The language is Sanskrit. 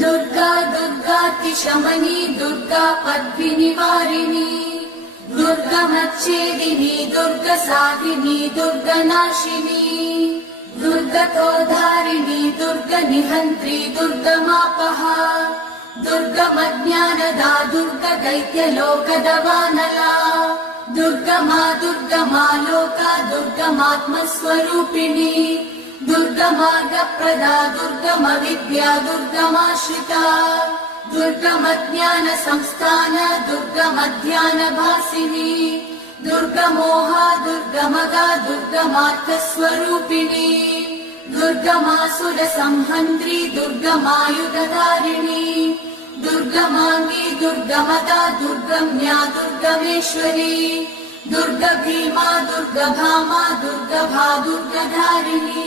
दुर्गा दुर्गातिशमनी दुर्गा पद्मिनिवारिणी दुर्गमच्छेदिनी दुर्गसाधिनी दुर्गनाशिनी दुर्गतोद्धारिणी दुर्गनिहन्त्री दुर्गमापहा दुर्गमज्ञानदा दुर्गदैत्यलोकदवानला दुर्गमा दुर्गमा लोका दुर्गमात्मस्वरूपिणी दुर्गमार्गप्रदा दुर्गमविद्या दुर्गमाश्रिता दुर्गमज्ञानसंस्थान दुर्गमध्यानभासिनी दुर्गमोहा दुर्गमगा दुर्गमार्थस्वरूपिणी दुर्गमासुरसंहन्त्री दुर्गमायुधधारिणी दुर्गमाङ्गी दुर्गमदा दुर्गम्या दुर्गमेश्वरी दुर्गभीमा दुर्गभामा दुर्गभा दुर्गधारिणी।